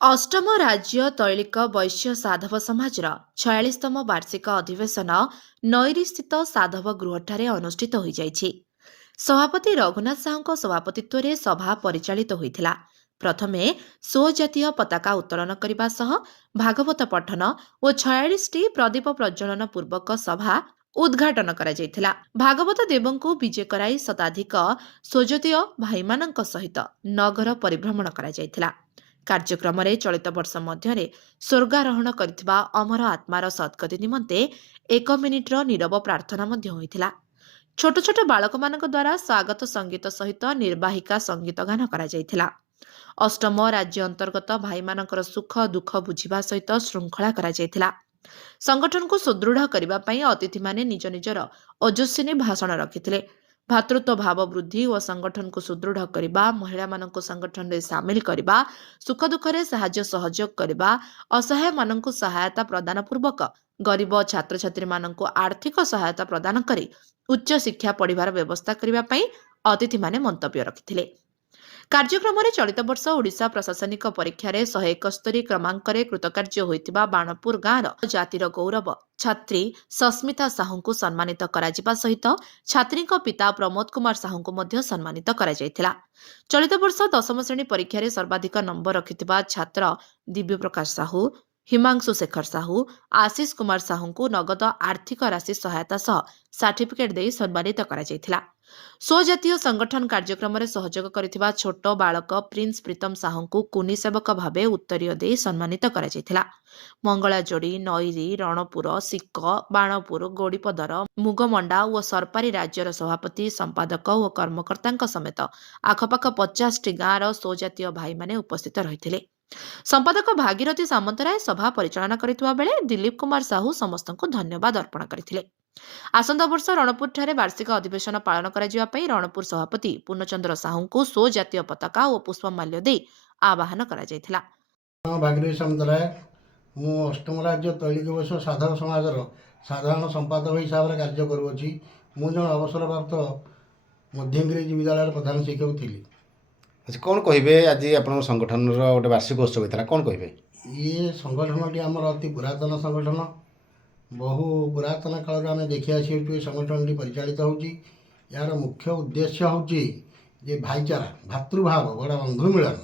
अष्टम राज्य तैलिक वैश्य साधव समाजर 46तम वार्षिक अधिवेशन नईरी स्थित साधव गृहଠାରେ अनुष्ठित ହୋଇଯାଇଛି। सभापति रघुनाथ साहुଙ୍କ सभापतित्वରେ सभा परिचालित ହୋଇଥିଲା। प्रथमे स्वजातीय पताका उत्तोलन କରିବା सह भागवत पठन ଓ 46ଟି प्रदीप प्रज्वलन पूर्वक सभा उद्घाटन କରାଯାଇଥିଲା। भागवत देवଙ୍କୁ विजय कराई शताधिक स्वजातीय भाईମାନଙ୍କ सहित नगर परिभ्रमण କରାଯାଇଥିଲା। कार्यक्रम चलित वर्ष मध्य स्वर्गारोहण करथिबा अमर आत्मार सद्गति निमंते 1 मिनिट्र नीरव प्रार्थना होइथिला। छोट छोट बालक मानक द्वारा स्वागत संगीत सहित निर्वाहिका संगीत गान करा जायथिला। अष्टम राज्य अंतर्गत भाई मानकर सुख दुख बुझिबा सहित श्रृंखला करा जायथिला। संगठन को सुदृढ़ करबा पई अतिथि माने निज निजर ओजस्विनी भाषण रखिथिले। भातृत्व भाव वृद्धि और संगठन को सुदृढ़ करने, महिला मानक संगठन में सामिल करने, सुख दुखे साहाय्य सहयोग करने, असहाय मानक सहायता प्रदान पूर्वक गरीब छात्र छात्री मानक आर्थिक सहायता प्रदान कर उच्च शिक्षा पढ़ार व्यवस्था करने अतिथि माने मंतव्य रखिथिले। कार्यक्रम में चलित वर्ष ओडिशा प्रशासनिक परीक्षा 171 क्रमांक कृतकार्य होइतिबा बाणपुर गाँवर जातिर गौरव छात्री सस्मिता साहू को सम्मानित करा सहित छात्री पिता प्रमोद कुमार साहू को मध्य सम्मानित करा जायथिला। चलित वर्ष 10वीं श्रेणी परीक्षा सर्वाधिक नंबर रखिथिबा छात्र दिव्य प्रकाश साहू, हिमांशु शेखर साहू, आशीष कुमार साहू को नगद आर्थिक राशि सहायता सह सर्टिफिकेट दे सम्मानित करा जायथिला। स्वजातीय संगठन कार्यक्रम में सहयोग करथिबा छोट बालक प्रिंस प्रीतम साहू को कुनी सेवक भावे उत्तरीय दे सम्मानित करा जायथिला। मंगलाजोड़ी, नईरी, रणपुर, सिक, बाणपुर, गोड़ीपदर, मुगमंडा और सरपारी राज्यर सभापति, संपादक और कर्मकर्ता समेत आखपाख 50टी गाँवर स्वजातीय भाई माने उपस्थित रहिथिले। संपादक भागीरथी सामंतराय सभा परिचालना करथिबा बेले दिलीप कुमार साहू समस्त को धन्यवाद अर्पण करथिले। आसंता वर्ष रणपुर ठारे वार्षिक अधिवेशन पालन करा पई रणपुर सभापति पूर्णचंद्र साहू को स्वजातीय पताका और पुष्पमाल्य दे आवाहन करा जायथिला। भागीरथी सामंतराय मु अष्टम राज्य तैलिक वैश्य साधव समाजर साधारण संपादक हिसाब से कार्य करुँची। मु जन अवसरप्राप्त मध्य इंग्रेजी विद्यालय प्रधान शिक्षक थी। अच्छा, कौन कहे आज आप संगठन गोटे वार्षिक उत्सव होता कौन कहे? ये संगठन टी आमर अति पुरातन संगठन, बहु पुरातन काल आम देखी आसी संगठन टी परिचालित होची। यार मुख्य उद्देश्य होची जे भाईचारा, भातृभाव, बड़ा बंधु मिलन।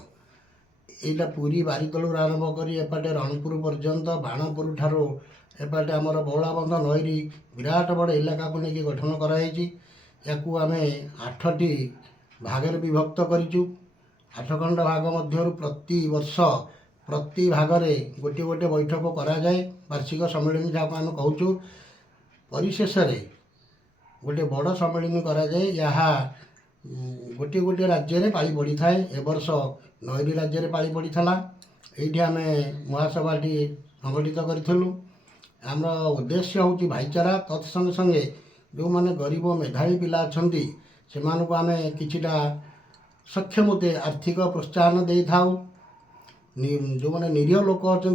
यहाँ पुरी बारितलू आरंभ कर एपटे रणपुर पर्यंत बाणपुर ठारो एपटे आमर बौलाबंध नईरी विराट बड़ इलाका को लेकिन गठन कराई। या आम 8टी भागरे विभक्त करूँ। 8 खंड भाग मध्य प्रति वर्ष प्रति भागरे गोटे गोटे बैठक करा जाए। वार्षिक सम्मेलन जहाँ आम कहूँ परिशेष गोटे बड़ सम्मेलन करा जाए। यहाँ गोटे गोटे राज्य में पाली पड़ी थाए। ए वर्ष नईरी राज्य में पाली पड़ी था। ये आम महासभाटी संगठित करूँ। आम उद्देश्य हूँ भाईचारा। तत्संगे संगे जो मैंने गरीब मेधावी पिला अच्छा से आम किछिटा सक्षमते आर्थिक प्रोत्साहन दे था। जो मैंने निरीह लोक अच्छा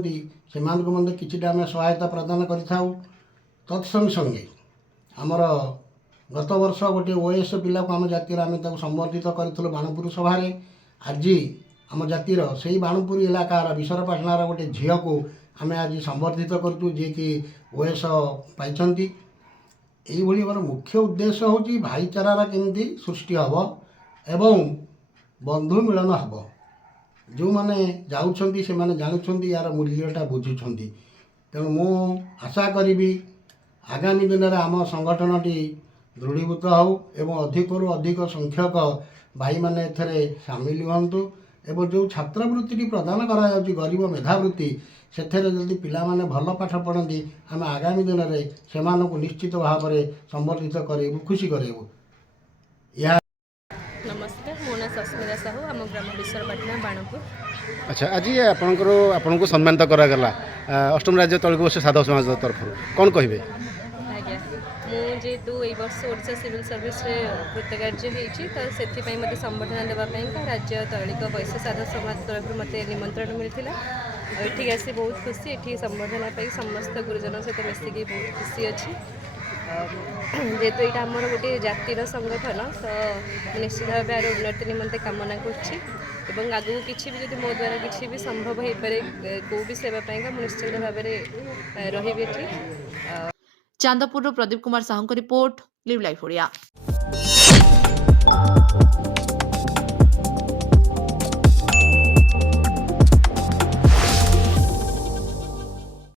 से मध्य किछिटा आम सहायता प्रदान करिथाउ। तत्संगे संगे आमर गत वर्ष गोटे ओएस पिला को आम जातिर आम संबर्धित करूँ बाणपुर सभारे। आज आम जातिर से ही बाणपुर इलाकार विसरपाटणार गोटे झील को आम आज संबर्धित करूँ जी कि ओएस पाई। यही मोर मुख्य उद्देश्य हूँ भाईचारा केमती सृष्टि हम एवं बंधु मिलन हम। जो मैंने जाऊँच से मैंने जानूँ यार मूल्यटा बुझुं। तेणु मु आशा करी आगामी दिन में आम संगठनटी दृढ़ीभूत हो एवं अधिक अधिक संख्यक भाई मैंने एथरे सामिल हुंतु। एवं जो छात्रवृत्ति प्रदान करा गरीब मेधावृत्ति से जदि पिला माने भल पाठ पढ़ती आम आगामी दिन में से निश्चित भाव में संबर्धित करेबू, खुशी करेबू। नमस्ते, मो ना सस्मिता साहू, आम ग्राम विसरपाटना बाणपुर। अच्छा, आज आपको सम्मानित करागला अष्टम राज्य तैलिक वैश्य साधव समाज तरफ कौन कहे? आज्ञा जेहेतु ये वर्ष ओडिशा सिविल सर्विस कृतकार्य होती तो से मत संबर्धना देवाई राज्य तैलिक वैश्य साधव समाज तरफ मत निमंत्रण मिलता। ये आसी बहुत खुशी। ये संबर्धना पाई समस्त गुरुजन सहित मिसिकी बहुत खुशी अच्छी। जेहेतु यहाँ आमर गोटे जातिर संगठन तो निश्चित भाव उन्नति निमंते कामना कर। ଏବଂ ଆଗକୁ କିଛି ବି ଯଦି ମୋ ଦ୍ୱାରା କିଛି ବି ସମ୍ଭବ ହେଇପାରେ କେଉଁ ବି ସେବା ପାଇଁକା ମୁଁ ନିଶ୍ଚିନ୍ତ ଭାବରେ ରହିବି ଏଠି। ଚାନ୍ଦପୁରରୁ ପ୍ରଦୀପ କୁମାର ସାହୁଙ୍କ ରିପୋର୍ଟ, ଲିଭ୍ ଲାଇଫ୍ ଓଡ଼ିଆ।